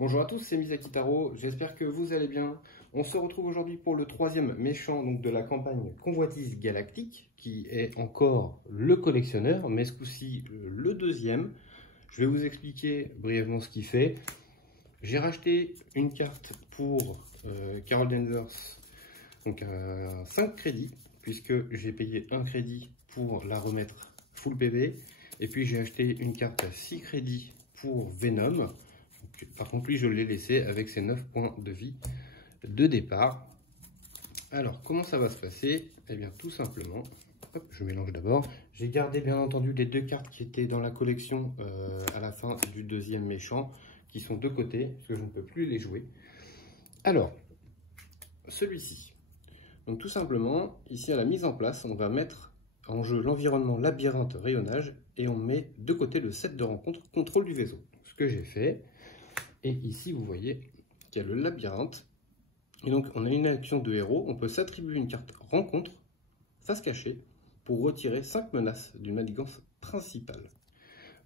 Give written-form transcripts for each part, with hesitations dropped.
Bonjour à tous, c'est Misaki Taro, j'espère que vous allez bien. On se retrouve aujourd'hui pour le troisième méchant donc, de la campagne Convoitise Galactique, qui est encore le collectionneur, mais ce coup-ci le deuxième. Je vais vous expliquer brièvement ce qu'il fait. J'ai racheté une carte pour Carol Danvers, donc 5 crédits, puisque j'ai payé un crédit pour la remettre full PV. Et puis j'ai acheté une carte à 6 crédits pour Venom. Par contre, lui, je l'ai laissé avec ses 9 points de vie de départ. Alors, comment ça va se passer? Eh bien, tout simplement, hop, je mélange d'abord. J'ai gardé, bien entendu, les deux cartes qui étaient dans la collection à la fin du deuxième méchant, qui sont de côté, parce que je ne peux plus les jouer. Alors, celui-ci. Donc, tout simplement, ici, à la mise en place, on va mettre en jeu l'environnement labyrinthe rayonnage, et on met de côté le set de rencontre contrôle du vaisseau. Ce que j'ai fait. Et ici, vous voyez qu'il y a le labyrinthe. Et donc, on a une action de héros. On peut s'attribuer une carte rencontre, face cachée, pour retirer 5 menaces d'une manigance principale.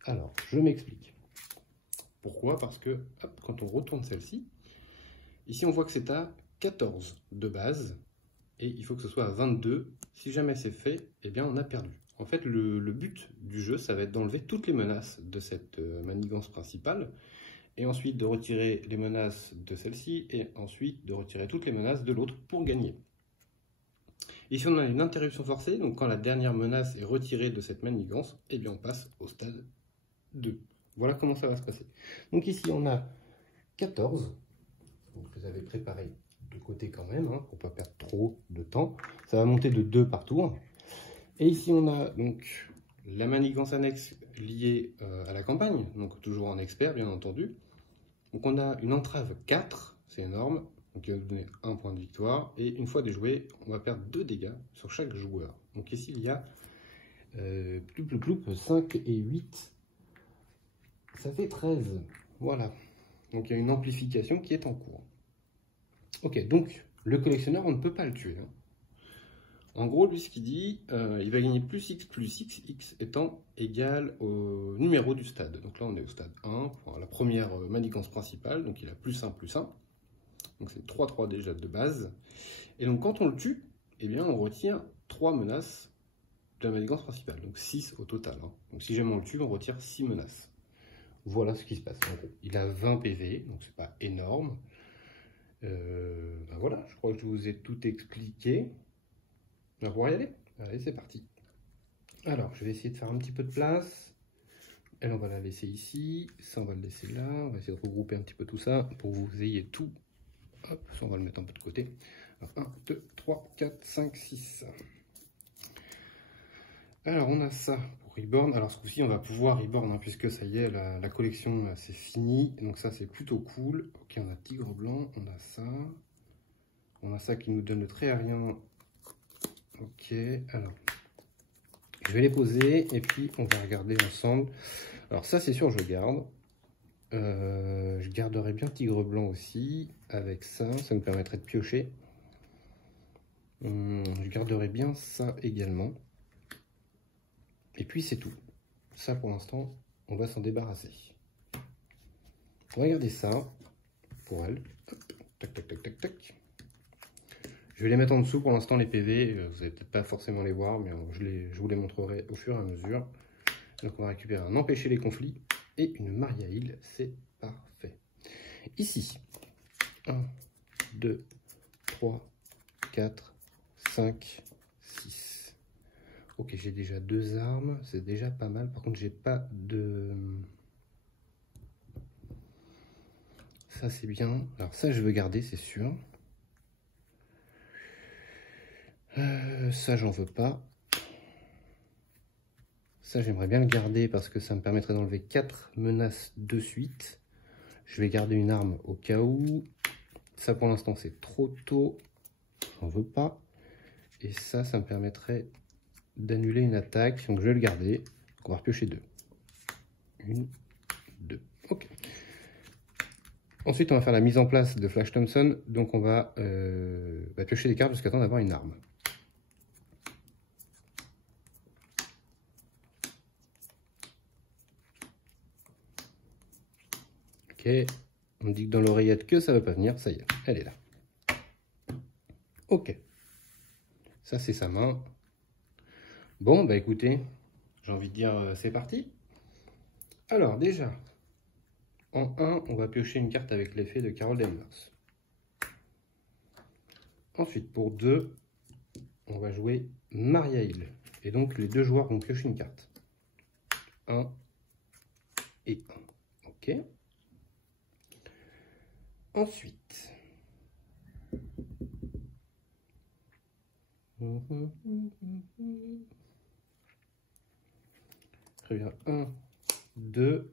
Alors, je m'explique. Pourquoi? Parce que, hop, quand on retourne celle-ci, ici, on voit que c'est à 14 de base. Et il faut que ce soit à 22. Si jamais c'est fait, eh bien, on a perdu. En fait, le but du jeu, ça va être d'enlever toutes les menaces de cette manigance principale. Et ensuite de retirer les menaces de celle-ci, et ensuite de retirer toutes les menaces de l'autre pour gagner. Ici on a une interruption forcée, donc quand la dernière menace est retirée de cette manigance, eh bien on passe au stade 2. Voilà comment ça va se passer. Donc ici on a 14, donc vous avez préparé de côté quand même, hein, pour ne pas perdre trop de temps. Ça va monter de 2 par tour. Et ici on a donc la manigance annexe liée à la campagne, donc toujours en expert bien entendu. Donc on a une entrave 4, c'est énorme, donc il va nous donner 1 point de victoire, et une fois déjoué, on va perdre 2 dégâts sur chaque joueur. Donc ici il y a 5 et 8, ça fait 13, voilà. Donc il y a une amplification qui est en cours. Ok, donc le collectionneur, on ne peut pas le tuer. Hein. En gros, lui, ce qu'il dit, il va gagner plus x, x étant égal au numéro du stade. Donc là, on est au stade 1, pour la première manigance principale, donc il a plus 1, plus 1. Donc c'est 3 déjà de base. Et donc quand on le tue, eh bien, on retire 3 menaces de la manigance principale, donc 6 au total. Hein. Donc si jamais on le tue, on retire 6 menaces. Voilà ce qui se passe. En gros, il a 20 PV, donc c'est pas énorme. Ben voilà, je crois que je vous ai tout expliqué. On va pouvoir y aller. Allez, c'est parti. Alors, je vais essayer de faire un petit peu de place. Elle, on va la laisser ici. Ça, on va le laisser là. On va essayer de regrouper un petit peu tout ça pour que vous ayez tout. Hop, ça, on va le mettre un peu de côté. Alors, 1, 2, 3, 4, 5, 6. Alors, on a ça pour Reborn. Alors, ce coup-ci, on va pouvoir Reborn, hein, puisque ça y est, la collection, c'est fini. Donc, ça, c'est plutôt cool. Ok, on a Tigre Blanc. On a ça. On a ça qui nous donne le trait aérien. Ok, alors. Je vais les poser et puis on va regarder ensemble. Alors ça c'est sûr je garde. Je garderai bien Tigre Blanc aussi. Avec ça, ça me permettrait de piocher. Je garderai bien ça également. Et puis c'est tout. Ça pour l'instant, on va s'en débarrasser. On va garder ça pour elle. Hop, tac, tac, tac, tac, tac. Je vais les mettre en dessous pour l'instant les PV. Vous n'allez peut-être pas forcément les voir, mais je vous les montrerai au fur et à mesure. Donc on va récupérer un empêcher les conflits et une Maria Hill, c'est parfait. Ici, 1, 2, 3, 4, 5, 6. Ok, j'ai déjà 2 armes, c'est déjà pas mal. Par contre, j'ai pas de... Ça, c'est bien. Alors ça, je veux garder, c'est sûr. Ça, j'en veux pas. Ça, j'aimerais bien le garder parce que ça me permettrait d'enlever 4 menaces de suite. Je vais garder une arme au cas où. Ça, pour l'instant, c'est trop tôt. J'en veux pas. Et ça, ça me permettrait d'annuler une attaque. Donc, je vais le garder. Donc, on va repiocher 2. 1, 2. Ok. Ensuite, on va faire la mise en place de Flash Thompson. Donc, on va piocher des cartes jusqu'à temps d'avoir une arme. Ok, On me dit que dans l'oreillette que ça ne veut pas venir. Ça y est, elle est là. Ok. Ça, c'est sa main. Bon, bah écoutez, j'ai envie de dire, c'est parti. Alors, déjà, en 1, on va piocher une carte avec l'effet de Carol Danvers. Ensuite, pour 2, on va jouer Maria Hill. Et donc, les deux joueurs vont piocher une carte. 1 et 1. Ok. Ensuite, très bien. 1, 2.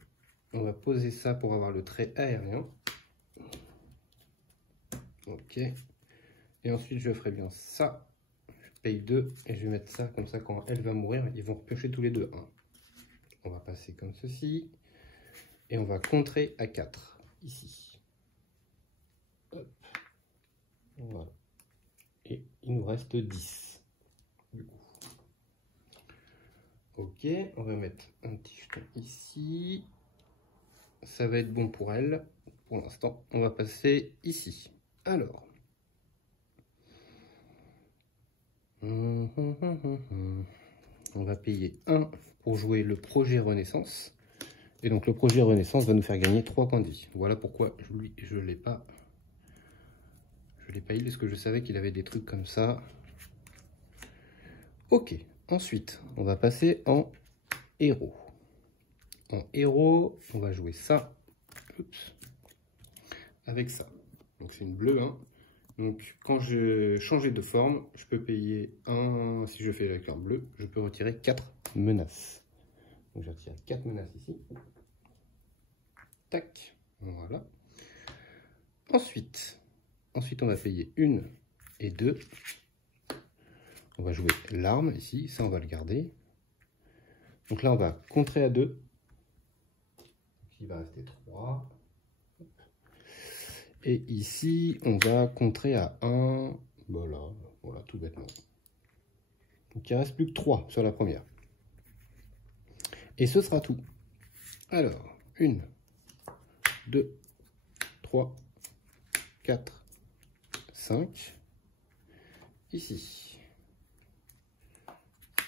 On va poser ça pour avoir le trait aérien. Ok. Et ensuite, je ferai bien ça. Je paye 2 et je vais mettre ça comme ça. Quand elle va mourir, ils vont repiocher tous les deux 1. On va passer comme ceci. Et on va contrer à 4 ici. Hop. Voilà. Et il nous reste 10. Du coup. Ok, on va mettre un petit jeton ici. Ça va être bon pour elle. Pour l'instant, on va passer ici. Alors. On va payer 1 pour jouer le projet Renaissance. Et donc le projet Renaissance va nous faire gagner 3 points de vie. Voilà pourquoi je ne l'ai pas. Je l'ai pas eu parce que je savais qu'il avait des trucs comme ça. Ok, ensuite on va passer en héros. En héros, on va jouer ça. Oups. Avec ça. Donc c'est une bleue, hein. Donc quand je changeais de forme, je peux payer 1, si je fais la carte bleue, je peux retirer 4 menaces. Donc je retire 4 menaces ici. Tac, voilà. Ensuite on va payer 1 et 2. On va jouer l'arme ici, ça on va le garder. Donc là on va contrer à 2. Donc, il va rester 3. Et ici, on va contrer à 1. Voilà, voilà, tout bêtement. Donc il ne reste plus que 3 sur la première. Et ce sera tout. Alors, 1, 2, 3, 4, 5. Ici.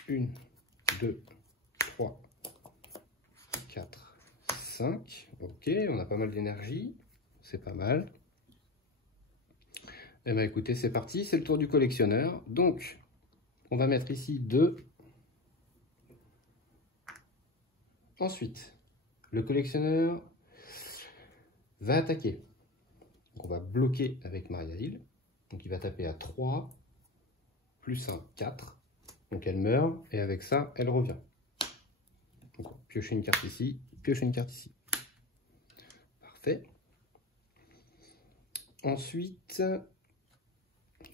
1, 2, 3, 4, 5. Ok, on a pas mal d'énergie. C'est pas mal. Eh bien écoutez, c'est parti, c'est le tour du collectionneur. Donc, on va mettre ici 2. Ensuite, le collectionneur va attaquer. Donc on va bloquer avec Maria Hill. Donc il va taper à 3, plus 1, 4. Donc elle meurt, et avec ça, elle revient. Donc on va piocher une carte ici, piocher une carte ici. Parfait. Ensuite,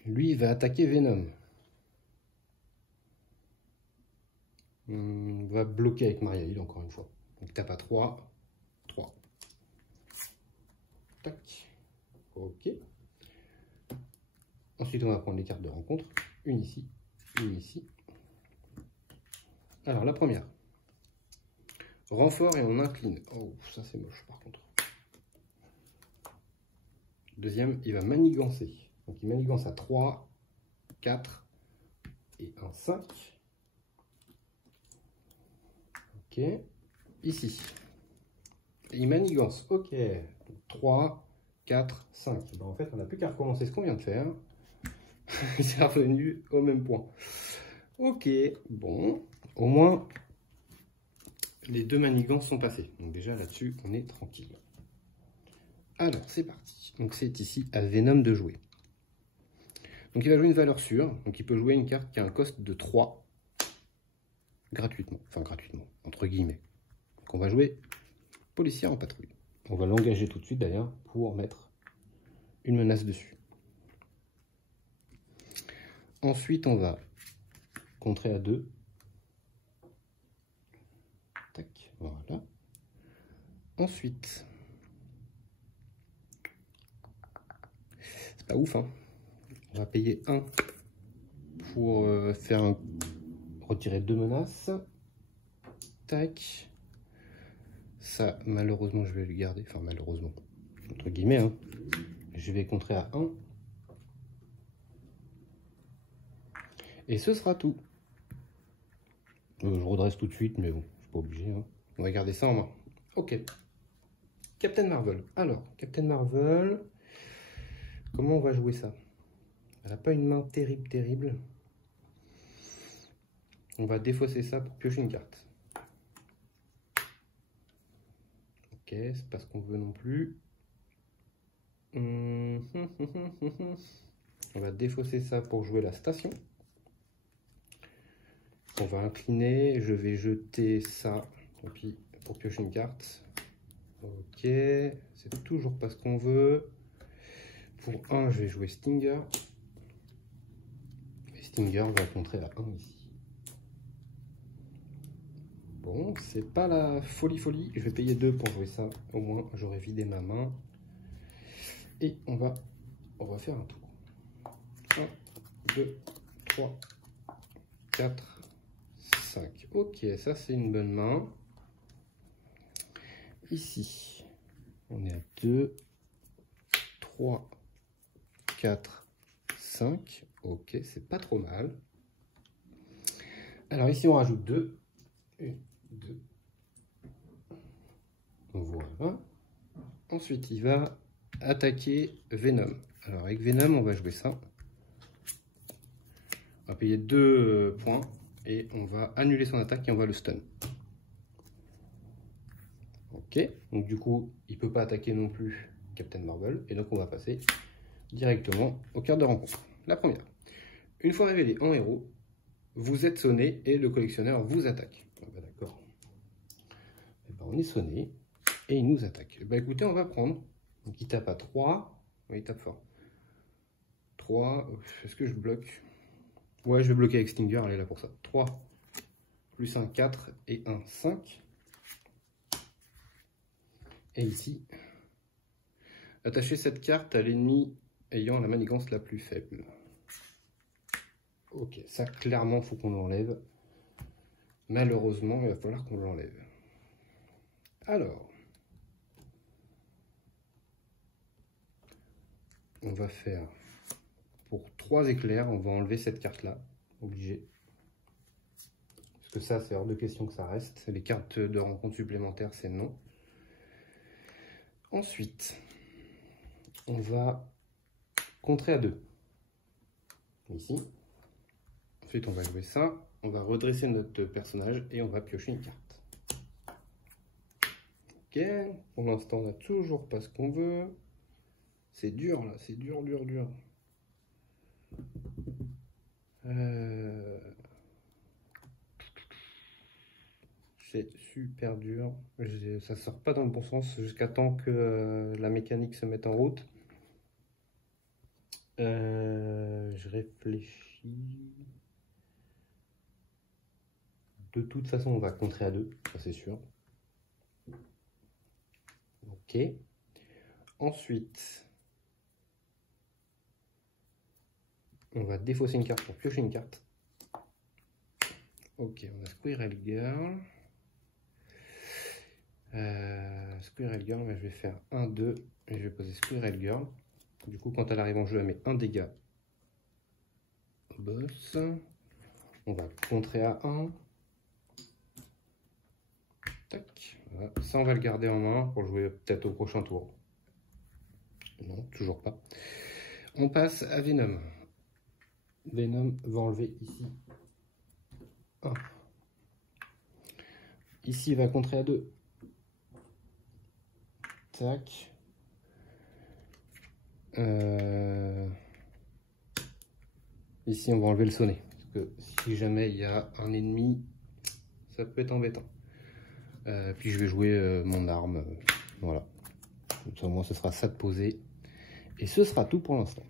lui, il va attaquer Venom. On va bloquer avec Maria Hill, encore une fois. Donc tape à 3, 3. Tac. Ok. Ensuite, on va prendre les cartes de rencontre. Une ici, une ici. Alors, la première. Renfort et on incline. Oh, ça c'est moche par contre. Deuxième, il va manigancer. Donc il manigance à 3, 4 et un 5. Ok. Ici. Il manigance. Ok. Donc, 3, 4, 5. Ben, en fait, on n'a plus qu'à recommencer ce qu'on vient de faire. C'est revenu au même point. Ok. Bon. Au moins, les deux manigances sont passées. Donc déjà là-dessus, on est tranquille. Alors, c'est parti. Donc c'est ici à Venom de jouer. Donc il va jouer une valeur sûre. Donc il peut jouer une carte qui a un cost de 3 gratuitement. Enfin gratuitement, entre guillemets. Donc on va jouer policière en patrouille. On va l'engager tout de suite d'ailleurs pour mettre une menace dessus. Ensuite on va contrer à 2. Tac, voilà. Ensuite, c'est pas ouf, hein. On va payer 1 pour faire retirer 2 menaces. Tac. Ça, malheureusement, je vais le garder. Enfin, malheureusement. entre guillemets, hein. Je vais contrer à 1. Et ce sera tout. Je redresse tout de suite, mais bon, je suis pas obligé, hein. On va garder ça en main. Ok. Captain Marvel. Alors, Captain Marvel, comment on va jouer ça? Elle n'a pas une main terrible. On va défausser ça pour piocher une carte. Ok, c'est pas ce qu'on veut non plus. On va défausser ça pour jouer la station. On va incliner, je vais jeter ça, tant pis, pour piocher une carte. Ok, c'est toujours pas ce qu'on veut. Pour 1, je vais jouer Stinger. Et Stinger va contrer à 1 ici. Bon, c'est pas la folie. Je vais payer 2 pour jouer ça. Au moins, j'aurai vidé ma main. Et on va faire un tour. 1, 2, 3, 4, 5. Ok, ça c'est une bonne main. Ici, on est à 2, 3, 4, 5. Ok, c'est pas trop mal. Alors ici, on rajoute 2. 1, 2. Voilà. Ensuite, il va attaquer Venom. Alors avec Venom, on va jouer ça. On va payer 2 points et on va annuler son attaque et on va le stun. Ok, donc du coup, il ne peut pas attaquer non plus Captain Marvel. Et donc on va passer directement aux cartes de rencontre. La première. Une fois révélé en héros, vous êtes sonné et le collectionneur vous attaque. Ah bah d'accord. Et ben on est sonné et il nous attaque. Bah écoutez, on va prendre. Donc il tape à 3. Oui, il tape fort. 3. Est-ce que je bloque? Ouais, je vais bloquer avec Stinger, elle est là pour ça. 3, plus 1, 4 et 1, 5. Et ici, attachez cette carte à l'ennemi ayant la manigance la plus faible. Ok, ça clairement, faut qu'on l'enlève. Malheureusement, il va falloir qu'on l'enlève. Alors, on va faire pour 3 éclairs, on va enlever cette carte-là, obligé. Parce que ça, c'est hors de question que ça reste. Les cartes de rencontre supplémentaires, c'est non. Ensuite, on va contrer à 2. Ici. Ensuite, on va jouer ça. On va redresser notre personnage et on va piocher une carte. Ok. Pour l'instant, on n'a toujours pas ce qu'on veut. C'est dur, là. C'est dur. C'est super dur. Ça sort pas dans le bon sens jusqu'à temps que la mécanique se mette en route. Je réfléchis. De toute façon, on va contrer à 2, ça c'est sûr. Ok. Ensuite, on va défausser une carte pour piocher une carte. Ok, on a Squirrel Girl. Squirrel Girl, je vais faire 1, 2 et je vais poser Squirrel Girl. Du coup, quand elle arrive en jeu, elle met 1 dégât au boss. On va contrer à 1. Tac. Voilà. Ça, on va le garder en main pour jouer peut-être au prochain tour. Non, toujours pas. On passe à Venom. Venom va enlever ici 1. Ici, il va contrer à 2. Tac. Ici, on va enlever le sonnet. Parce que si jamais il y a un ennemi, ça peut être embêtant. Puis je vais jouer mon arme. Voilà. Comme ça, au moins, ce sera ça de poser. Et ce sera tout pour l'instant.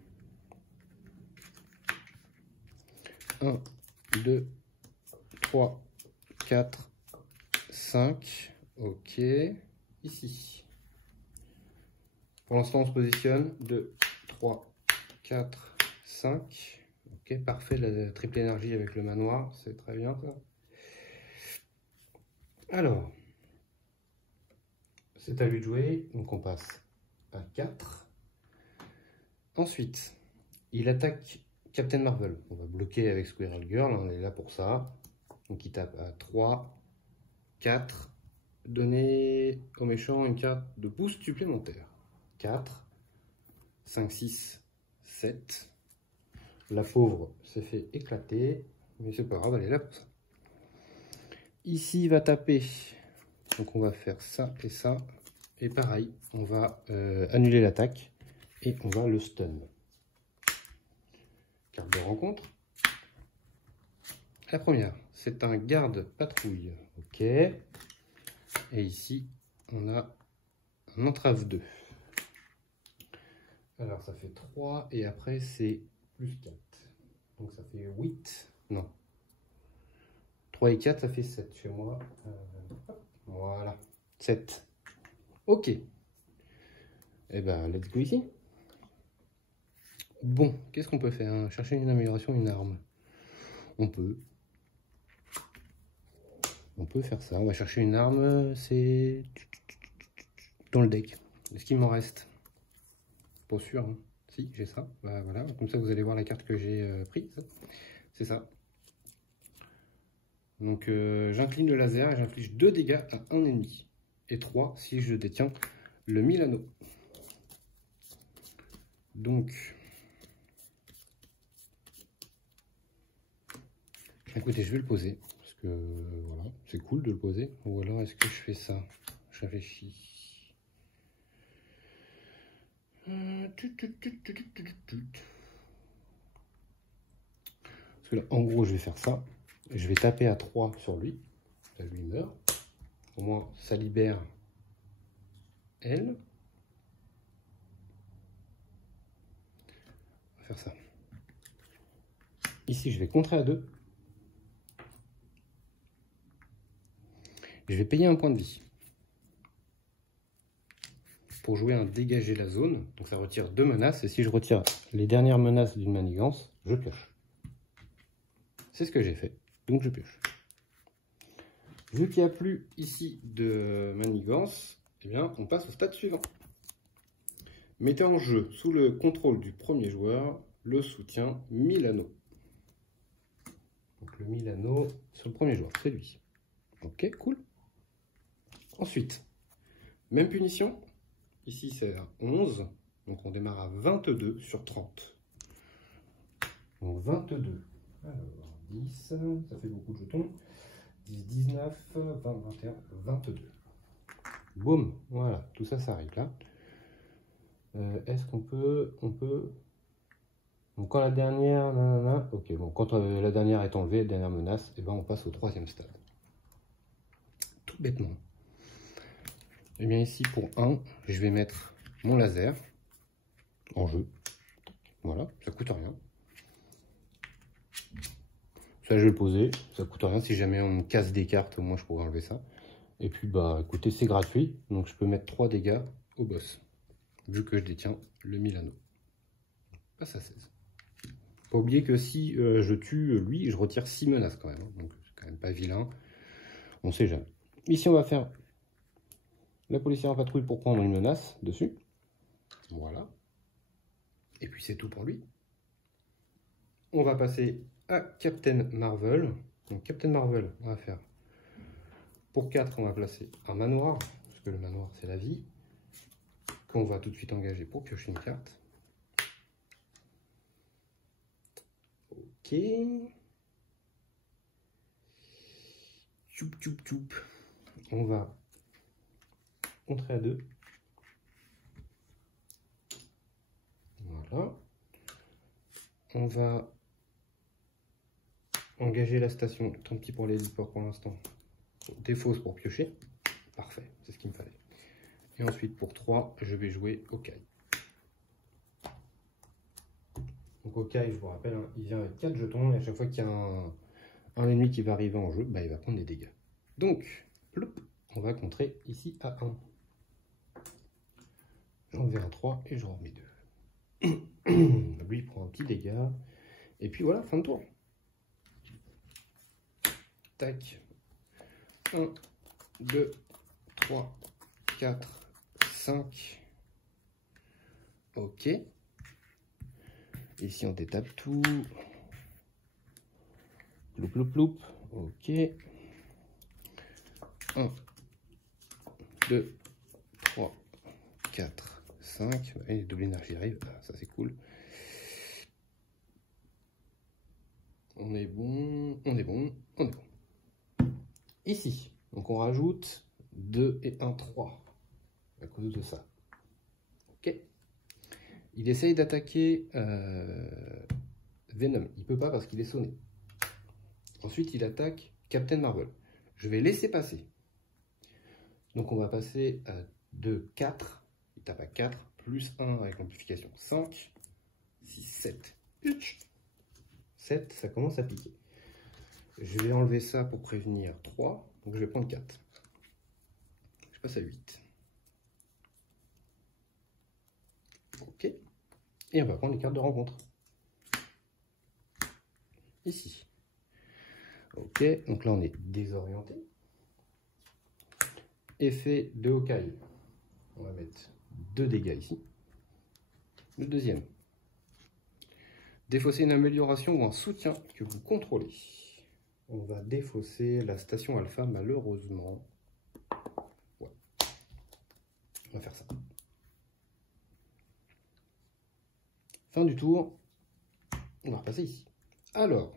1, 2, 3, 4, 5. Ok. Ici. Pour l'instant, on se positionne. 2, 3, 4, 5. Ok, parfait. La triple énergie avec le manoir. C'est très bien, ça. Alors, c'est à lui de jouer. Donc, on passe à 4. Ensuite, il attaque Captain Marvel. On va bloquer avec Squirrel Girl, on est là pour ça. Donc il tape à 3, 4. Donner au méchant une carte de boost supplémentaire. 4, 5, 6, 7. La pauvre s'est fait éclater, mais c'est pas grave, elle est là pour ça. Ici, il va taper. Donc on va faire ça et ça. Et pareil, on va annuler l'attaque et on va le stun. Carte de rencontre. La première, c'est un garde patrouille. Ok. Et ici, on a un entrave 2. Alors ça fait 3 et après c'est plus 4. Donc ça fait 8. Non. 3 et 4, ça fait 7 chez moi. Voilà. 7. Ok. Et ben, let's go ici. Bon, qu'est-ce qu'on peut faire? Chercher une amélioration, une arme. On peut faire ça. On va chercher une arme. C'est dans le deck. Est-ce qu'il m'en reste? Pas sûr. Hein. Si, j'ai ça. Bah, voilà. Comme ça, vous allez voir la carte que j'ai prise. C'est ça. Donc, j'incline le laser et j'inflige 2 dégâts à un ennemi. Et 3 si je détiens le Milano. Donc, écoutez, je vais le poser. Parce que, voilà, c'est cool de le poser. Ou alors, est-ce que je fais ça? Je réfléchis. Parce que là, en gros, je vais faire ça. Je vais taper à 3 sur lui. Là, lui meurt. Au moins, ça libère elle. On va faire ça. Ici, je vais contrer à 2. Je vais payer un point de vie. Pour jouer un dégager la zone. Donc ça retire 2 menaces. Et si je retire les dernières menaces d'une manigance, je pioche. C'est ce que j'ai fait. Donc je pioche. Vu qu'il n'y a plus ici de manigance, eh bien, on passe au stade suivant. Mettez en jeu, sous le contrôle du premier joueur, le soutien Milano. Donc le Milano sur le premier joueur, c'est lui. Ok, cool. Ensuite, même punition. Ici, c'est à 11. Donc on démarre à 22 sur 30. Donc 22. Alors, 10, ça fait beaucoup de jetons. 10, 19, 20, 21, 22. Boum, voilà, tout ça, ça arrive là. Est-ce qu'on peut... Donc quand la dernière... Nanana, ok, bon, quand la dernière est enlevée, la dernière menace, et ben on passe au 3e stade. Tout bêtement. Et bien ici, pour 1, je vais mettre mon laser en jeu. Voilà, ça coûte rien. Ça, je vais le poser, ça coûte rien. Si jamais on me casse des cartes, au moins je pourrais enlever ça. Et puis, bah, écoutez, c'est gratuit. Donc, je peux mettre 3 dégâts au boss. Vu que je détiens le Milano. Passe à 16. Pas oublier que si je tue lui, je retire 6 menaces quand même. Donc, c'est quand même pas vilain. On sait jamais. Ici, on va faire la policière en patrouille pour prendre une menace dessus. Voilà. Et puis, c'est tout pour lui. On va passer à Captain Marvel. Donc Captain Marvel, on va faire pour 4, on va placer un manoir, parce que le manoir c'est la vie, qu'on va tout de suite engager pour piocher une carte. Ok. Tchoup tchoup tchoup. On va contrer à 2. Voilà. On va engager la station, tant pis pour les héliport pour l'instant. Défausse pour piocher. Parfait, c'est ce qu'il me fallait. Et ensuite pour 3, je vais jouer Hawkeye. Donc Hawkeye, je vous rappelle, hein, il vient avec 4 jetons et à chaque fois qu'il y a un ennemi qui va arriver en jeu, bah, il va prendre des dégâts. Donc, plop, on va contrer ici à 1. J'enlève un 3 et je remets 2. Lui, il prend un petit dégât. Et puis voilà, fin de tour. Tac. 1, 2, 3, 4, 5, Ok. Ici, on détape tout. Ploup, ploup, ploup. Ok. 1, 2, 3, 4, 5. Et double énergie arrive. Ah, ça, c'est cool. On est bon, on est bon, on est bon. Ici, donc on rajoute 2 et 1, 3. À cause de ça. Ok. Il essaye d'attaquer Venom. Il peut pas parce qu'il est sonné. Ensuite, il attaque Captain Marvel. Je vais laisser passer. Donc, on va passer à 2, 4. Il tape à 4, plus 1 avec l'amplification 5, 6, 7. 7, ça commence à piquer. Je vais enlever ça pour prévenir 3. Donc, je vais prendre 4. Je passe à 8. Ok. Et on va prendre les cartes de rencontre. Ici. Ok, donc là on est désorienté. Effet de Hawkeye. On va mettre 2 dégâts ici. Le deuxième. Défausser une amélioration ou un soutien que vous contrôlez. On va défausser la station alpha malheureusement. Ouais. On va faire ça. Fin du tour. On va repasser ici. Alors,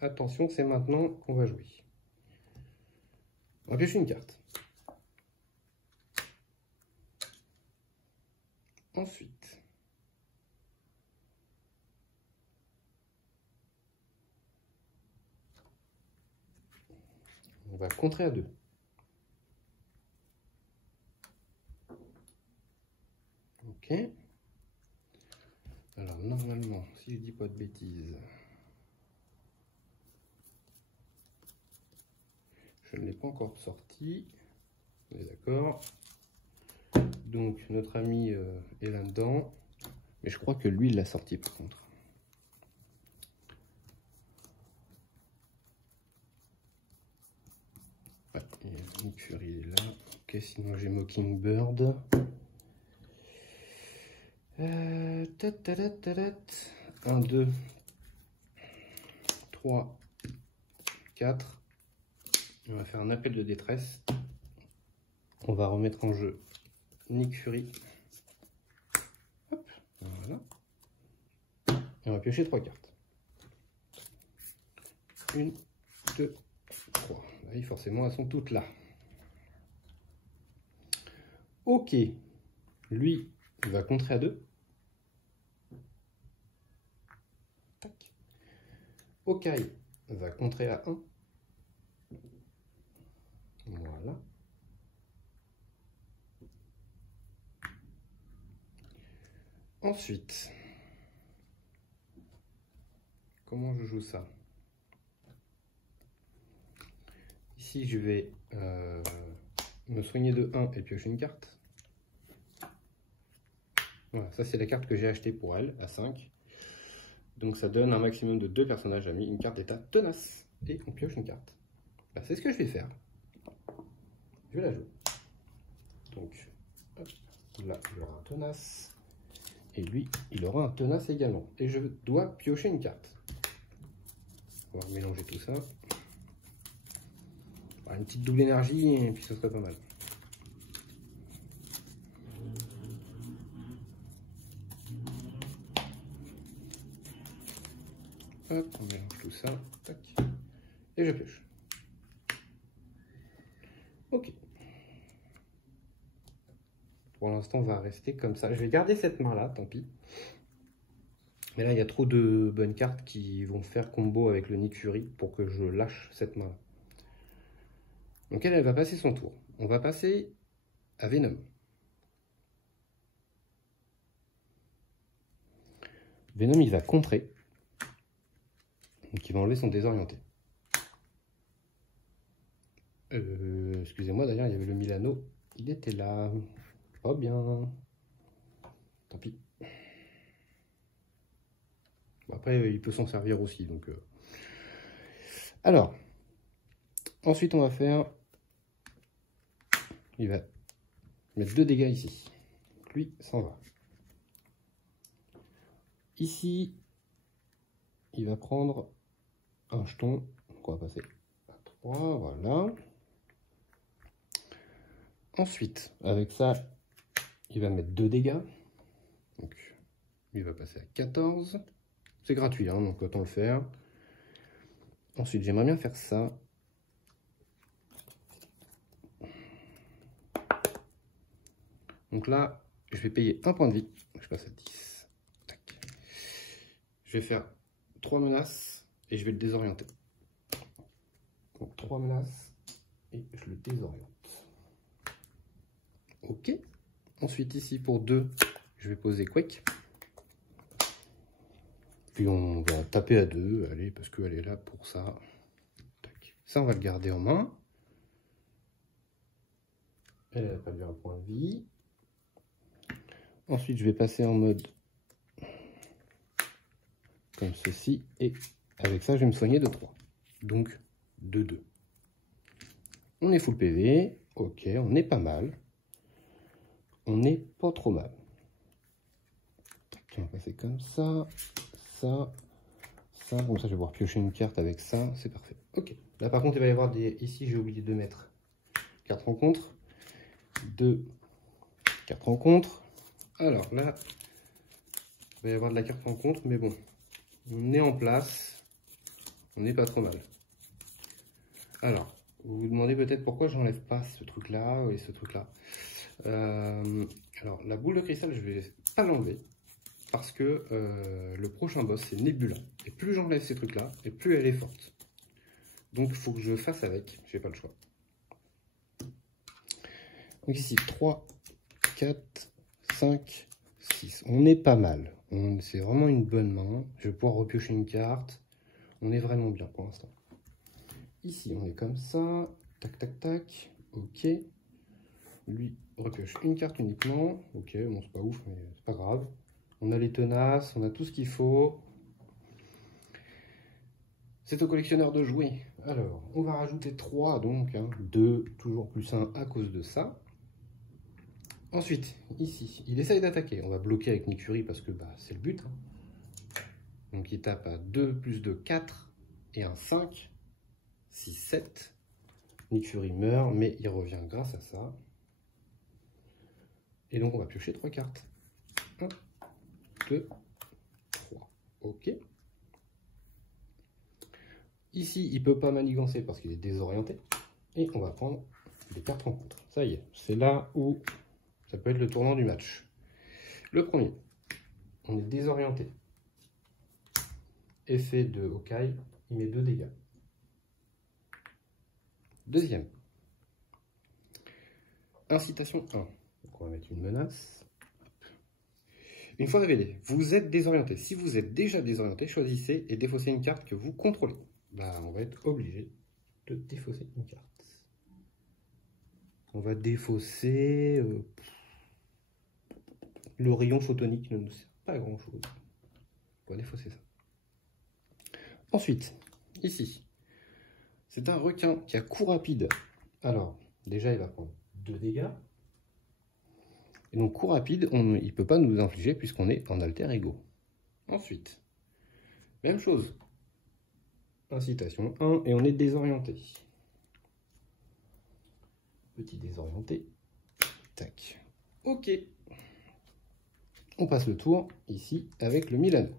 attention, c'est maintenant qu'on va jouer. On va piocher une carte. Ensuite, on va contrer à 2. Ok. Alors, normalement, si je dis pas de bêtises, je ne l'ai pas encore sorti. On est d'accord. Donc, notre ami est là-dedans. Mais je crois que lui, il l'a sorti par contre. Ouais, il y a Nick Fury là. Ok, sinon j'ai Mockingbird. 1, 2, 3, 4. On va faire un appel de détresse. On va remettre en jeu Nick Fury. Hop, voilà. Et on va piocher 3 cartes. 1, 2, 3. Oui, forcément, elles sont toutes là. Ok. Lui, il va contrer à 2. Tac. Hawkeye va contrer à 1. Voilà. Ensuite, comment je joue ça? Ici, je vais me soigner de 1 et piocher une carte. Voilà, ça c'est la carte que j'ai achetée pour elle, à 5. Donc ça donne un maximum de 2 personnages amis, une carte d'état tenace. Et on pioche une carte. Bah, c'est ce que je vais faire. Je vais la jouer. Donc, hop, là, il aura un tenace. Et lui, il aura un tenace également. Et je dois piocher une carte. On va mélanger tout ça. Une petite double énergie, et puis ce serait pas mal. Hop, on mélange tout ça. Tac. Et je pioche. Ok. Pour l'instant, on va rester comme ça. Je vais garder cette main-là, tant pis. Mais là, il y a trop de bonnes cartes qui vont faire combo avec le Nick Fury pour que je lâche cette main-là. Donc elle va passer son tour. On va passer à Venom. Venom, il va contrer. Donc il va enlever son désorienté. Excusez-moi, d'ailleurs, il y avait le Milano. Il était là. Pas bien. Tant pis. Bon, après, il peut s'en servir aussi. Donc, alors, ensuite, on va faire... Il va mettre 2 dégâts ici. Donc, lui s'en va. Ici, il va prendre un jeton. Donc on va passer à 3, voilà. Ensuite, avec ça, il va mettre 2 dégâts. Donc, il va passer à 14. C'est gratuit, hein, donc autant le faire. Ensuite, j'aimerais bien faire ça. Donc là, je vais payer un point de vie. Je passe à 10. Tac. Je vais faire 3 menaces et je vais le désorienter. Donc 3 menaces et je le désoriente. Ok. Ensuite ici pour 2, je vais poser Quake. Puis on va taper à 2, allez, parce qu'elle est là pour ça. Tac. Ça, on va le garder en main. Elle a perdu un point de vie. Ensuite, je vais passer en mode comme ceci. Et avec ça, je vais me soigner de 3. Donc, de 2. On est full PV. Ok, on est pas mal. On n'est pas trop mal. On va passer comme ça. Ça. Ça. Comme ça, je vais pouvoir piocher une carte avec ça. C'est parfait. Ok. Là, par contre, il va y avoir des... Ici, j'ai oublié de mettre carte rencontre. 2 cartes rencontre. Alors là, il va y avoir de la carte rencontre, mais bon, on est en place, on n'est pas trop mal. Alors, vous vous demandez peut-être pourquoi j'enlève pas ce truc-là et ce truc-là. Alors, la boule de cristal, je vais pas l'enlever, parce que le prochain boss, c'est Nebula. Et plus j'enlève ces trucs-là, et plus elle est forte. Donc, il faut que je fasse avec, j'ai pas le choix. Donc ici, 3, 4, 5, 6. On est pas mal. C'est vraiment une bonne main. Je vais pouvoir repiocher une carte. On est vraiment bien pour l'instant. Ici, on est comme ça. Tac, tac, tac. Ok. Lui, repioche une carte uniquement. Ok, bon, c'est pas ouf, mais c'est pas grave. On a les tenaces, on a tout ce qu'il faut. C'est au collectionneur de jouer. Alors, on va rajouter 3, donc. 2, toujours plus 1 à cause de ça. Ensuite, ici, il essaye d'attaquer. On va bloquer avec Nick Fury parce que bah, c'est le but. Donc il tape à 2 plus 2, 4 et un 5, 6, 7. Nick Fury meurt, mais il revient grâce à ça. Et donc on va piocher 3 cartes. 1, 2, 3. Ok. Ici, il ne peut pas manigancer parce qu'il est désorienté. Et on va prendre des cartes rencontres. Ça y est, c'est là où ça peut être le tournant du match. Le premier, on est désorienté. Effet de Hawkeye, il met 2 dégâts. Deuxième, incitation 1. Donc on va mettre une menace. Une fois révélé, vous êtes désorienté. Si vous êtes déjà désorienté, choisissez et défaussez une carte que vous contrôlez. Bah, on va être obligé de défausser une carte. On va défausser... le rayon photonique ne nous sert pas à grand chose. On va défausser ça. Ensuite, ici, c'est un requin qui a coup rapide. Alors, déjà, il va prendre 2 dégâts. Et donc, coup rapide, il ne peut pas nous infliger puisqu'on est en alter ego. Ensuite, même chose. Incitation 1 et on est désorienté. Petit désorienté. Tac. Ok. On passe le tour ici avec le Milano.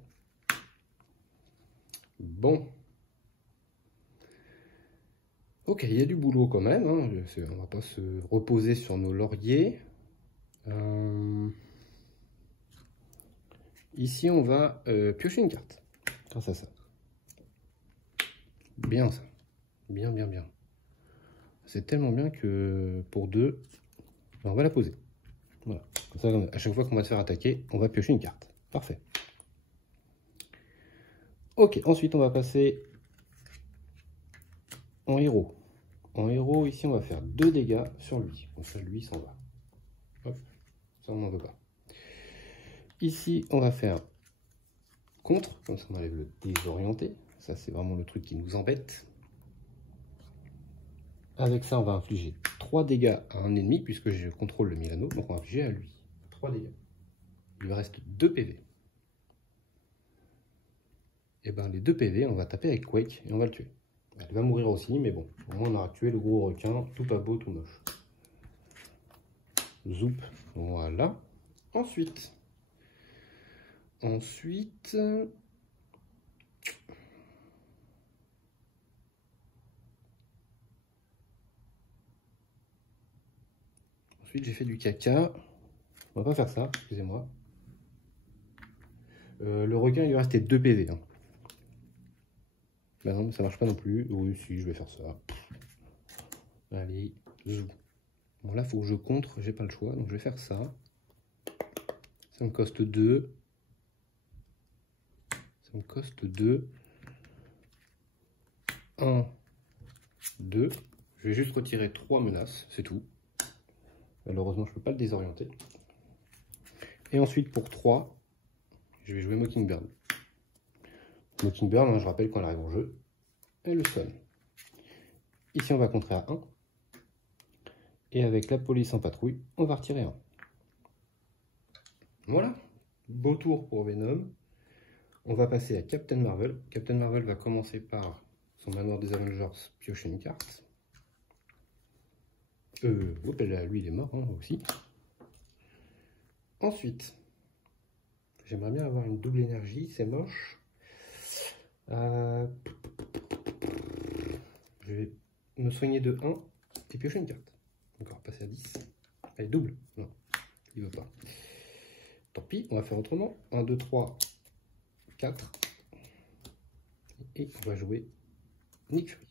Bon. Ok, il y a du boulot quand même. Hein. On va pas se reposer sur nos lauriers. Ici, on va piocher une carte. Grâce à ça. Bien ça. Bien, bien, bien. C'est tellement bien que pour 2, on va la poser. Voilà. Comme ça, à chaque fois qu'on va se faire attaquer, on va piocher une carte. Parfait. Ok, ensuite on va passer en héros. En héros, ici on va faire 2 dégâts sur lui. Comme ça, lui s'en va. Hop, ça on n'en veut pas. Ici, on va faire contre, comme ça on enlève le désorienté. Ça c'est vraiment le truc qui nous embête. Avec ça, on va infliger 3 dégâts à un ennemi, puisque je contrôle le Milano, donc on va infliger à lui 3 dégâts. Il lui reste 2 PV. et ben les 2 PV, on va taper avec Quake et on va le tuer. Elle va mourir aussi, mais bon, au moins on aura tué le gros requin, tout pas beau, tout moche. Zoup, voilà. Ensuite, j'ai fait du caca. On va pas faire ça, excusez-moi. Le requin, il lui restait 2 PV. Hein. Bah non, ça marche pas non plus. Oui, si, je vais faire ça. Allez, zou. Bon, là, il faut que je contre, j'ai pas le choix, donc je vais faire ça. Ça me coste 2. Ça me coste 2. 1, 2. Je vais juste retirer 3 menaces, c'est tout. Malheureusement, je peux pas le désorienter. Et ensuite, pour 3, je vais jouer Mockingbird. Mockingbird, hein, je rappelle quand elle arrive en jeu, elle le sonne. Ici, on va contrer à 1. Et avec la police en patrouille, on va retirer 1. Voilà, beau tour pour Venom. On va passer à Captain Marvel. Captain Marvel va commencer par son manoir des Avengers, piocher une carte. Là, lui il est mort hein, aussi. Ensuite, j'aimerais bien avoir une double énergie, c'est moche. Je vais me soigner de 1 et piocher une carte. Donc on va passer à 10. Allez, double. Non, il veut pas. Tant pis, on va faire autrement. 1, 2, 3, 4. Et on va jouer Nick Fury.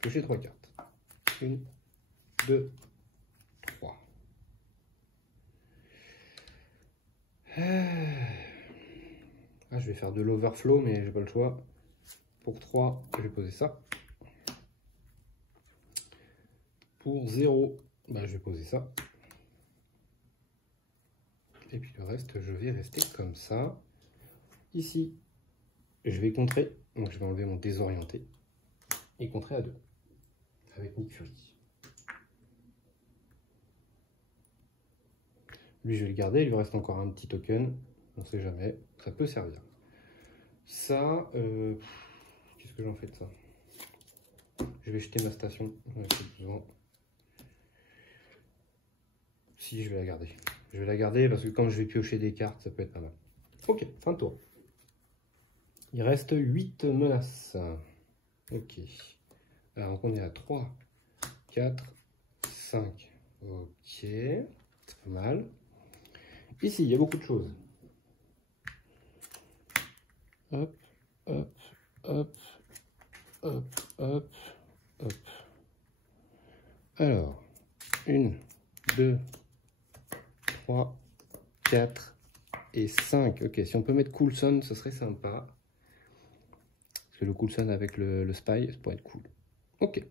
Piocher 3 cartes. 1, 2, 3. Ah, je vais faire de l'overflow, mais j'ai pas le choix. Pour 3, je vais poser ça. Pour 0, bah, je vais poser ça. Et puis le reste, je vais rester comme ça. Ici, je vais contrer. Donc je vais enlever mon désorienté. Et contrer à 2. Avec Nick Fury. Lui, je vais le garder. Il lui reste encore un petit token. On ne sait jamais. Ça peut servir. Ça, qu'est-ce que j'en fais de ça? Je vais jeter ma station. Si, je vais la garder. Je vais la garder parce que quand je vais piocher des cartes, ça peut être pas mal. Ok, fin de tour. Il reste 8 menaces. Ok. Alors, on est à 3, 4, 5. Ok. C'est pas mal. Ici, il y a beaucoup de choses. Hop, hop, hop, hop, hop, hop. Alors, 1, 2, 3, 4 et 5. Ok, si on peut mettre Coulson, ce serait sympa. Parce que le Coulson avec le Spy, ça pourrait être cool. Ok.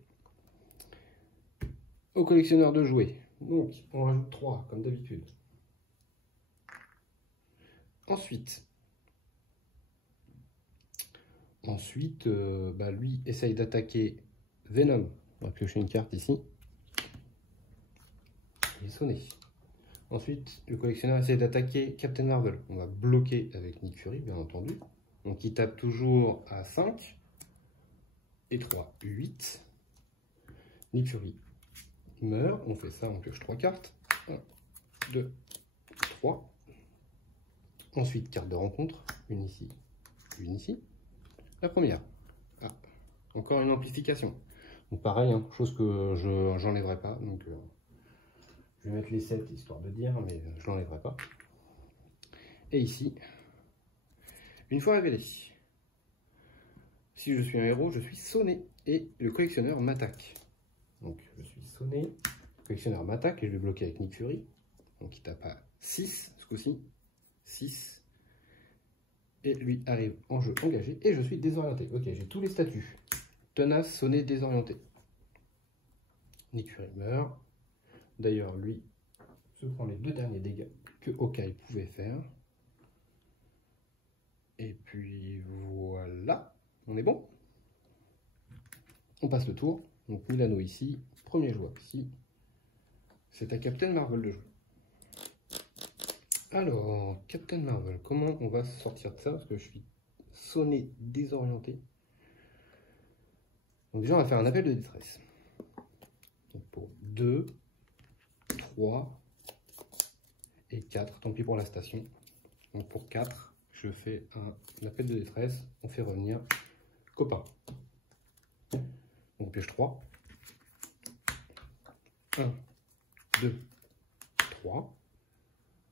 Au collectionneur de jouets. Donc, on rajoute 3, comme d'habitude. Ensuite, lui essaye d'attaquer Venom. On va piocher une carte ici. Il est sonné. Ensuite, le collectionneur essaie d'attaquer Captain Marvel. On va bloquer avec Nick Fury, bien entendu. Donc, il tape toujours à 5. Et 3, 8. Nick Fury meurt. On fait ça, on pioche 3 cartes. 1, 2, 3. Ensuite, carte de rencontre. Une ici, une ici. La première. Ah, encore une amplification. Donc pareil, hein, chose que je n'enlèverai pas. Donc je vais mettre les 7 histoire de dire, mais je l'enlèverai pas. Et ici, une fois révélé, si je suis un héros, je suis sonné et le collectionneur m'attaque. Donc je suis sonné, le collectionneur m'attaque et je vais bloquer avec Nick Fury. Donc il tape à 6 ce coup-ci. 6. Et lui arrive en jeu engagé et je suis désorienté. Ok, j'ai tous les statuts. Tenace, sonné, désorienté. Nick Fury meurt. D'ailleurs, lui se prend les 2 derniers dégâts que Hawkeye pouvait faire. Et puis voilà, on est bon. On passe le tour. Donc Milano ici, premier joueur ici. C'est à Captain Marvel de jouer. Alors, Captain Marvel, comment on va sortir de ça? Parce que je suis sonner désorienté. Donc déjà, on va faire un appel de détresse. Donc pour 2, 3 et 4, tant pis pour la station. Donc pour 4, je fais un appel de détresse, on fait revenir copain. Donc pioche 3. 1, 2, 3.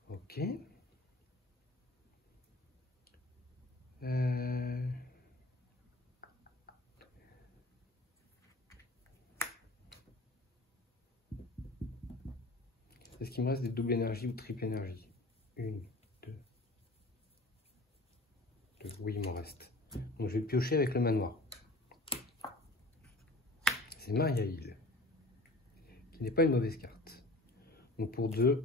Ok. Est-ce qu'il me reste des doubles énergies ou triple énergie? 1, 2. Oui, il m'en reste. Donc je vais piocher avec le manoir. C'est Maria Hill, qui n'est pas une mauvaise carte. Donc pour 2,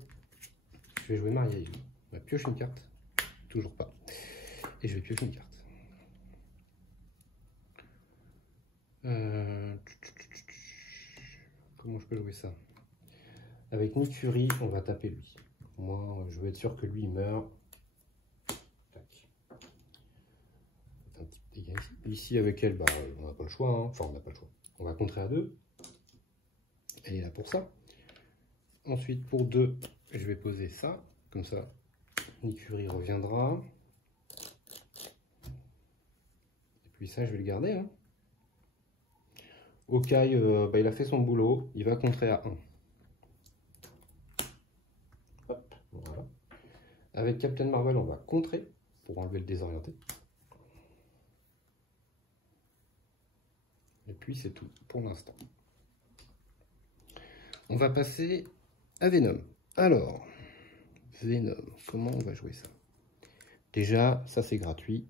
je vais jouer Maria Hill. On va piocher une carte. Toujours pas. Et je vais piocher une carte. Comment je peux jouer ça? Avec Nick Fury, on va taper lui. Moi, je veux être sûr que lui, il meurt. Tac. Un petit dégât ici. Ici, avec elle, bah, on n'a pas le choix. Hein. Enfin, on n'a pas le choix. On va contrer à 2. Elle est là pour ça. Ensuite, pour 2, je vais poser ça. Comme ça, Nick Fury reviendra. Et puis ça, je vais le garder. Hein. Hawkeye, bah, il a fait son boulot. Il va contrer à 1. Hop, voilà. Avec Captain Marvel, on va contrer pour enlever le désorienté. Et puis c'est tout pour l'instant. On va passer à Venom. Alors, Venom, comment on va jouer ça? Déjà, ça c'est gratuit.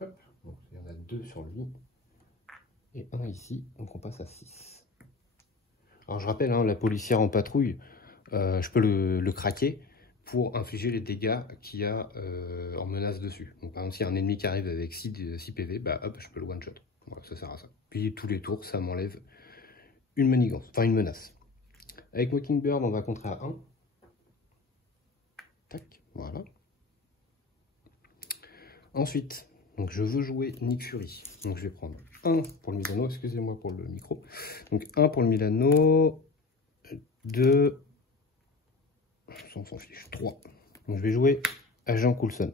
Hop. Donc, il y en a 2 sur lui. Et 1 ici, donc on passe à 6. Alors je rappelle, hein, la policière en patrouille, je peux le craquer pour infliger les dégâts qu'il y a en menace dessus. Donc par exemple, s'il y a un ennemi qui arrive avec 6 PV, bah hop, je peux le one-shot. Voilà, ça sert à ça. Puis tous les tours, ça m'enlève une manigance, enfin une menace. Avec Mockingbird, on va contrer à 1. Tac, voilà. Ensuite, donc je veux jouer Nick Fury. Donc je vais prendre 1 pour le Milano, excusez-moi pour le micro. Donc 1 pour le Milano, 2, on s'en fiche, 3. Donc je vais jouer Agent Coulson.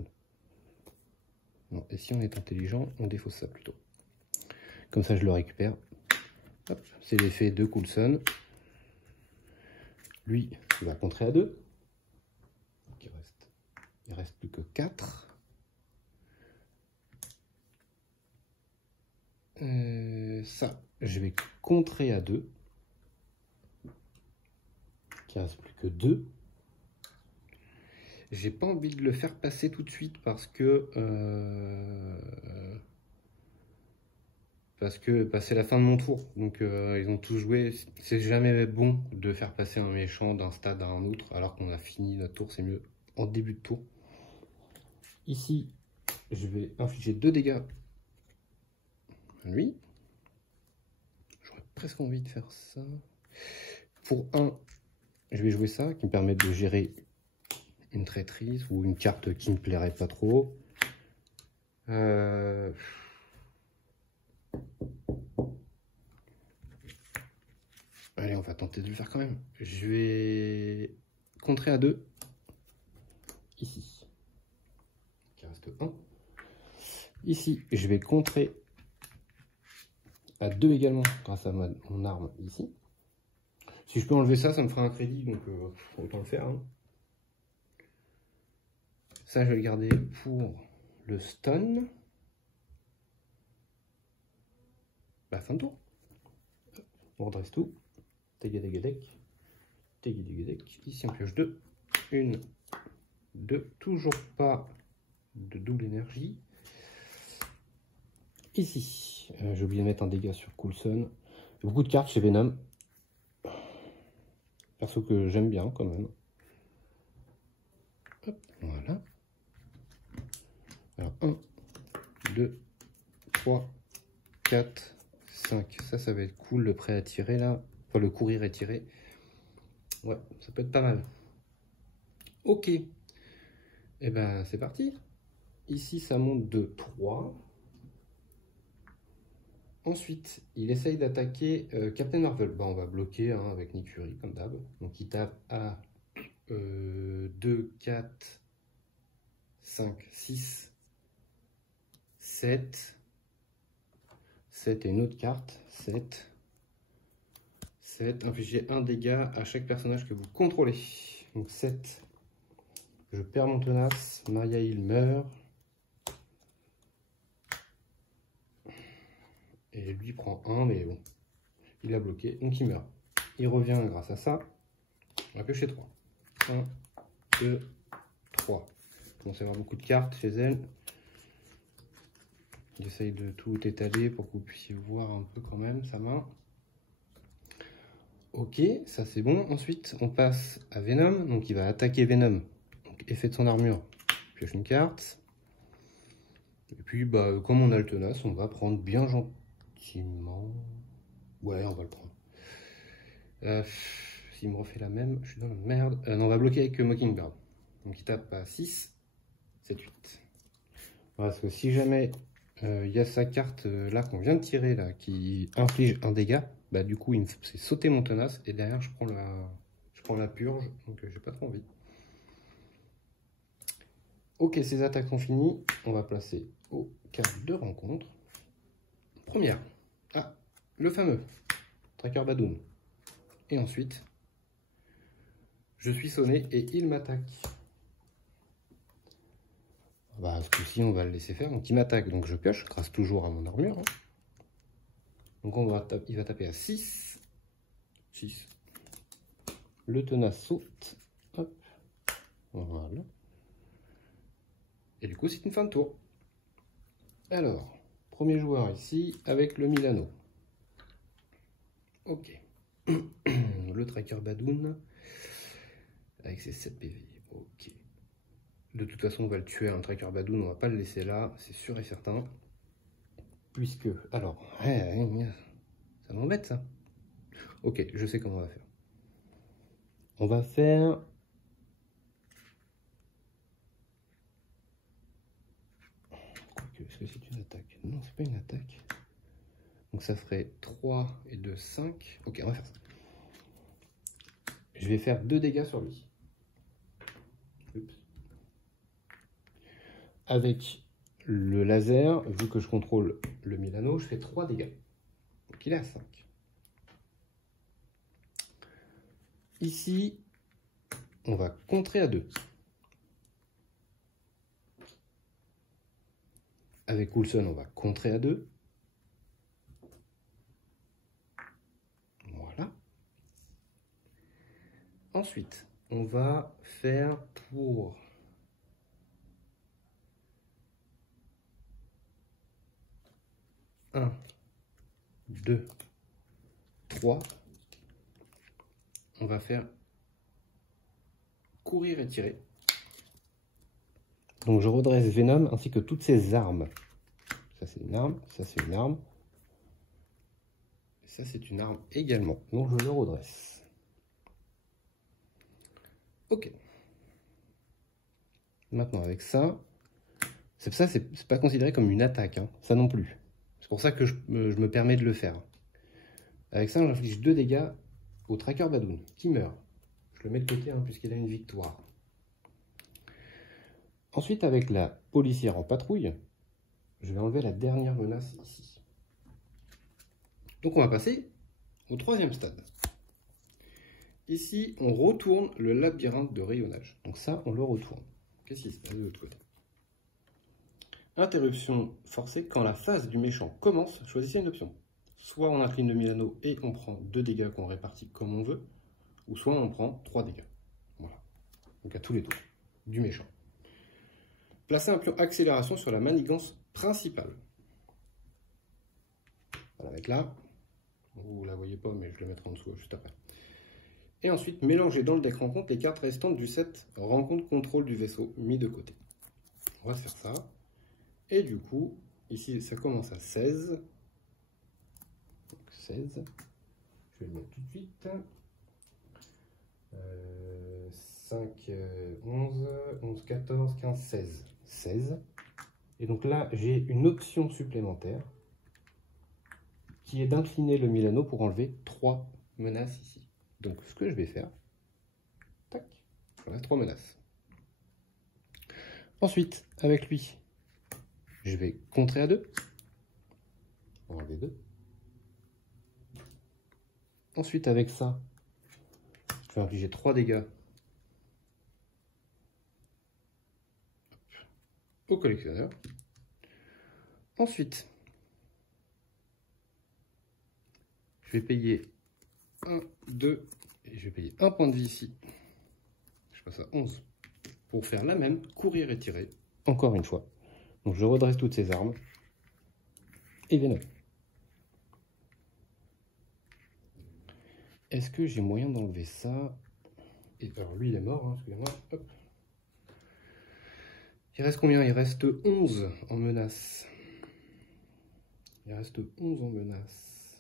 Non, et si on est intelligent, on défausse ça plutôt. Comme ça, je le récupère. C'est l'effet de Coulson. Lui, il va contrer à 2. Donc il reste plus que 4. Ça, je vais contrer à 2. Il ne reste plus que 2. J'ai pas envie de le faire passer tout de suite parce que bah, c'est la fin de mon tour. Donc ils ont tous joué. C'est jamais bon de faire passer un méchant d'un stade à un autre alors qu'on a fini notre tour. C'est mieux en début de tour. Ici, je vais infliger 2 dégâts à lui. J'aurais presque envie de faire ça. Pour 1, je vais jouer ça qui me permet de gérer une traîtrise ou une carte qui ne me plairait pas trop. Allez, on va tenter de le faire quand même. Je vais contrer à 2. Ici. Il reste 1. Ici, je vais contrer à 2 également grâce à mon arme ici. Si je peux enlever ça, ça me fera un crédit, donc autant le faire. Hein. Ça, je vais le garder pour le stun. Bah, fin de tour. On redresse tout. Téguédéguédec. Téguédéguédec. Ici, on pioche 2. 1, 2. Toujours pas de double énergie. Ici, j'ai oublié de mettre un dégât sur Coulson. Beaucoup de cartes chez Venom. Perso que j'aime bien quand même. Hop, voilà. Alors 1, 2, 3, 4, 5. Ça va être cool le prêt à tirer là. Enfin, le courir et tirer. Ouais, ça peut être pas mal. Ok. Et ben c'est parti. Ici, ça monte de 3. Ensuite, il essaye d'attaquer Captain Marvel. Bah, on va bloquer hein, avec Nick Fury, comme d'hab. Donc il tape à 2, 4, 5, 6, 7. 7 et une autre carte. 7. 7. Infligez un dégât à chaque personnage que vous contrôlez. Donc 7. Je perds mon tenace. Maria Hill meurt. Et lui prend 1, mais bon. Il a bloqué, donc il meurt. Il revient grâce à ça. On va piocher 3. 1, 2, 3. Il commence à avoir beaucoup de cartes chez elle. J'essaye de tout étaler pour que vous puissiez voir un peu quand même sa main. Ok, ça c'est bon. Ensuite, on passe à Venom. Donc il va attaquer Venom. Donc effet de son armure. Pioche une carte. Et puis, bah, comme on a le tenace, on va prendre bien gentiment. Ouais, on va le prendre. S'il me refait la même, je suis dans la merde. Non, on va bloquer avec Mockingbird. Donc il tape à 6, 7, 8. Parce que si jamais il y a sa carte là qu'on vient de tirer, là, qui inflige un dégât, bah du coup il me fait sauter mon tenace et derrière je prends la purge, donc j'ai pas trop envie. Ok, ces attaques sont finies. On va placer aux cartes de rencontre. Première. Ah, le fameux Tracker Badoon. Et ensuite, je suis sonné et il m'attaque. Bah, ce coup-ci, on va le laisser faire. Donc, il m'attaque. Donc, je pioche grâce toujours à mon armure. Hein. Donc, il va taper à 6. 6. Le tenace saute. Hop. Voilà. Et du coup, c'est une fin de tour. Alors, premier joueur ici avec le Milano. Ok. Le Tracker Badoon avec ses 7 PV. Ok. De toute façon, on va le tuer, un Tracker Badoon, on va pas le laisser là, c'est sûr et certain. Puisque, alors, ça m'embête ça. Ok, je sais comment on va faire. On va faire... Est-ce que c'est une attaque? Non, c'est pas une attaque. Donc ça ferait 3 et 2, 5. Ok, on va faire ça. Je vais faire 2 dégâts sur lui. Oups. Avec le laser, vu que je contrôle le Milano, je fais 3 dégâts. Donc il est à 5. Ici, on va contrer à 2. Avec Coulson, on va contrer à 2. Voilà. Ensuite, on va faire pour... Un, 2, 3. On va faire courir et tirer. Donc je redresse Venom ainsi que toutes ses armes. Ça c'est une arme, ça c'est une arme. Et ça c'est une arme également. Donc je le redresse. Ok. Maintenant avec ça, c'est pas considéré comme une attaque, hein. Ça non plus. C'est pour ça que je me permets de le faire. Avec ça, j'inflige 2 dégâts au Tracker Badoon, qui meurt. Je le mets de côté hein, puisqu'il a une victoire. Ensuite, avec la policière en patrouille, je vais enlever la dernière menace ici. Donc on va passer au 3e stade. Ici, on retourne le labyrinthe de rayonnage. Donc ça, on le retourne. Qu'est-ce qui se passe de l'autre côté? Interruption forcée. Quand la phase du méchant commence, choisissez une option. Soit on incline le Milano et on prend 2 dégâts qu'on répartit comme on veut, ou soit on prend 3 dégâts. Voilà. Donc à tous les tours du méchant. Placez un pion accélération sur la manigance principale. On va la mettre là. Vous ne la voyez pas, mais je le mettrai en dessous juste après. Et ensuite, mélangez dans le deck rencontre les cartes restantes du set rencontre contrôle du vaisseau mis de côté. On va faire ça. Et du coup, ici, ça commence à 16. Donc 16. Je vais le mettre tout de suite. 5, 11, 11, 14, 15, 16. 16. Et donc là, j'ai une option supplémentaire qui est d'incliner le Milano pour enlever 3 menaces ici. Donc ce que je vais faire, tac, j'enlève 3 menaces. Ensuite, avec lui, je vais contrer à 2. Enlever 2. Ensuite, avec ça, je vais infliger 3 dégâts au collectionneur. Ensuite, je vais payer 1, 2, et je vais payer 1 point de vie ici. Je passe à 11 pour faire la même, courir et tirer, encore une fois. Donc je redresse toutes ces armes et Venom. Est-ce que j'ai moyen d'enlever ça? Et alors lui il est mort, hein, excusez-moi. Hop. Il reste combien? Il reste 11 en menace. Il reste 11 en menace.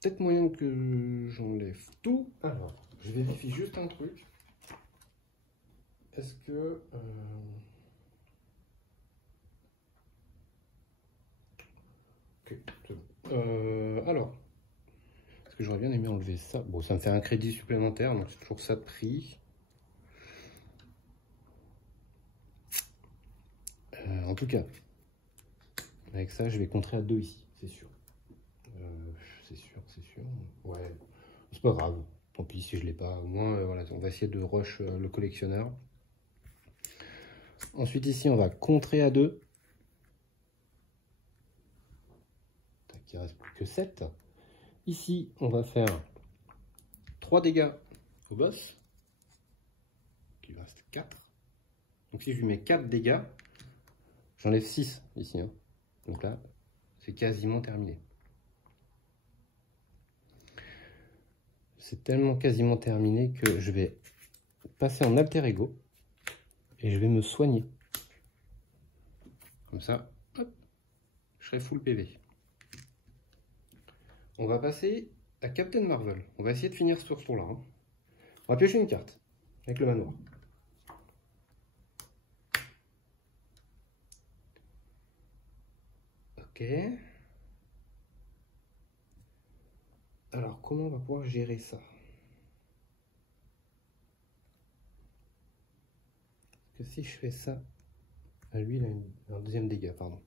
Peut-être moyen que j'enlève tout. Alors, je vérifie juste un truc. Est-ce que... Ok, c'est bon. Alors, est-ce que j'aurais bien aimé enlever ça? Bon, ça me fait un crédit supplémentaire, donc c'est toujours ça de prix. En tout cas, avec ça, je vais contrer à 2 ici, c'est sûr. C'est sûr. Ouais, c'est pas grave. Tant pis si je l'ai pas. Au moins, voilà, on va essayer de rush le collectionneur. Ensuite, ici, on va contrer à 2. Il ne reste plus que 7. Ici, on va faire 3 dégâts au boss. Il reste 4. Donc si je lui mets 4 dégâts, j'enlève 6 ici. Hein. Donc là, c'est quasiment terminé. C'est tellement quasiment terminé que je vais passer en alter ego et je vais me soigner. Comme ça, hop, je serai full PV. On va passer à Captain Marvel. On va essayer de finir sur ce tour-là. Hein. On va piocher une carte avec le manoir. Ok. Alors, comment on va pouvoir gérer ça? Parce que si je fais ça, lui il a un deuxième dégât, pardon.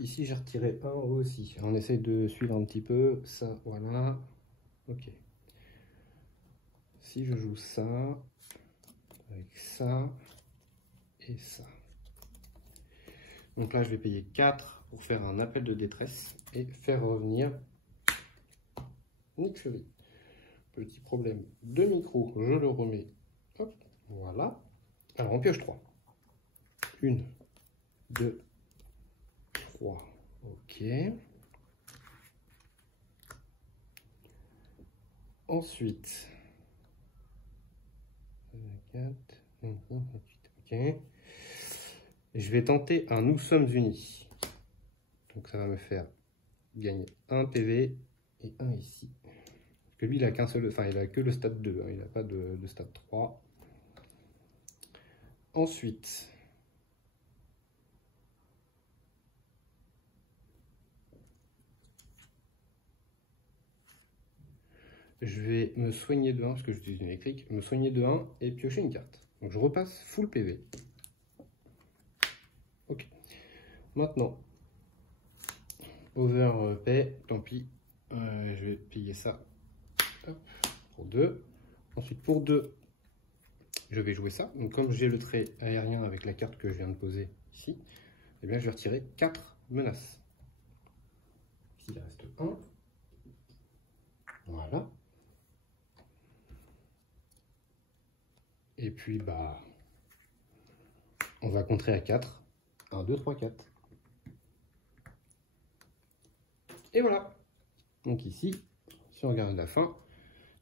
Ici j'ai retiré un aussi. On essaye de suivre un petit peu. Ça, voilà. Ok. Si je joue ça, avec ça et ça. Donc là je vais payer 4 pour faire un appel de détresse et faire revenir Nick Fury. Petit problème de micro, je le remets. Hop, voilà. Alors on pioche 3. 1, 2, 3. Ok. Ensuite, 4, 28. Ok. Je vais tenter un Nous sommes unis. Donc ça va me faire gagner 1 PV et 1 ici. Parce que lui, il a qu'un seul, enfin, il a que le stade 2, hein, il n'a pas de stade 3. Ensuite, je vais me soigner de 1, parce que j'utilise une électrique, me soigner de 1 et piocher une carte. Donc je repasse full PV. Ok. Maintenant, overpay, tant pis, je vais payer ça. Hop, pour 2. Ensuite, pour 2, je vais jouer ça. Donc comme j'ai le trait aérien avec la carte que je viens de poser ici, eh bien, je vais retirer 4 menaces. Ici, il reste 1. Voilà. Et puis, bah, on va contrer à 4. 1, 2, 3, 4. Et voilà. Donc ici, si on regarde la fin,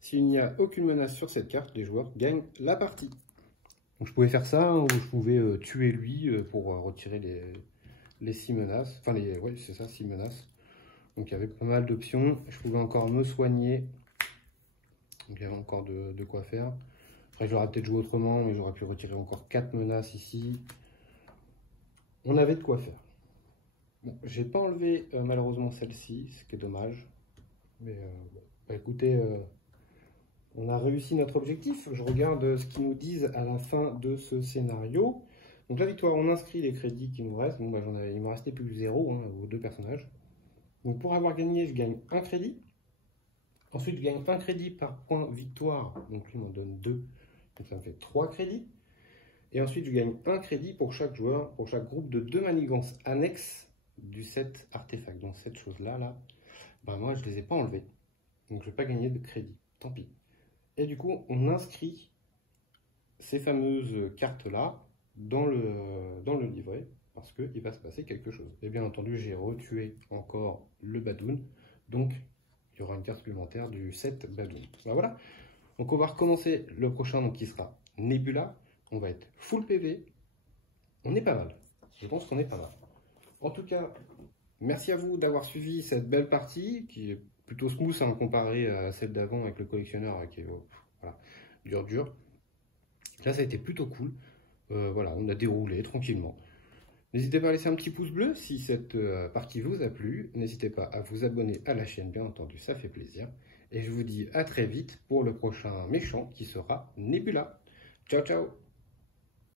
s'il n'y a aucune menace sur cette carte, les joueurs gagnent la partie. Donc je pouvais faire ça, hein, ou je pouvais tuer lui pour retirer les 6 menaces. Enfin, ouais, c'est ça, 6 menaces. Donc il y avait pas mal d'options. Je pouvais encore me soigner. Donc il y avait encore de quoi faire. Après, j'aurais peut-être joué autrement et j'aurais pu retirer encore 4 menaces ici. On avait de quoi faire. Bon, j'ai pas enlevé malheureusement celle-ci, ce qui est dommage. Mais bon, bah, écoutez, on a réussi notre objectif. Je regarde ce qu'ils nous disent à la fin de ce scénario. Donc la victoire, on inscrit les crédits qui nous restent. Bon, bah, il me restait plus que 0 hein, aux 2 personnages. Donc pour avoir gagné, je gagne 1 crédit. Ensuite, je gagne 1 crédit par point victoire. Donc lui m'en donne 2. Donc ça me fait 3 crédits. Et ensuite, je gagne 1 crédit pour chaque joueur, pour chaque groupe de 2 manigances annexes du set artefact. Donc cette chose-là, bah, moi, je ne les ai pas enlevées. Donc je ne vais pas gagner de crédit. Tant pis. Et du coup, on inscrit ces fameuses cartes-là dans le livret parce qu'il va se passer quelque chose. Et bien entendu, j'ai retué encore le Badoon. Donc, il y aura une carte supplémentaire du set Badoon. Ben voilà. Donc, on va recommencer le prochain donc, qui sera Nebula. On va être full PV. On est pas mal. Je pense qu'on est pas mal. En tout cas, merci à vous d'avoir suivi cette belle partie qui est plutôt smooth hein, comparée à celle d'avant avec le collectionneur qui est voilà, dur. Là, ça a été plutôt cool. Voilà, on a déroulé tranquillement. N'hésitez pas à laisser un petit pouce bleu si cette partie vous a plu. N'hésitez pas à vous abonner à la chaîne, bien entendu, ça fait plaisir. Et je vous dis à très vite pour le prochain méchant qui sera Nebula. Ciao, ciao!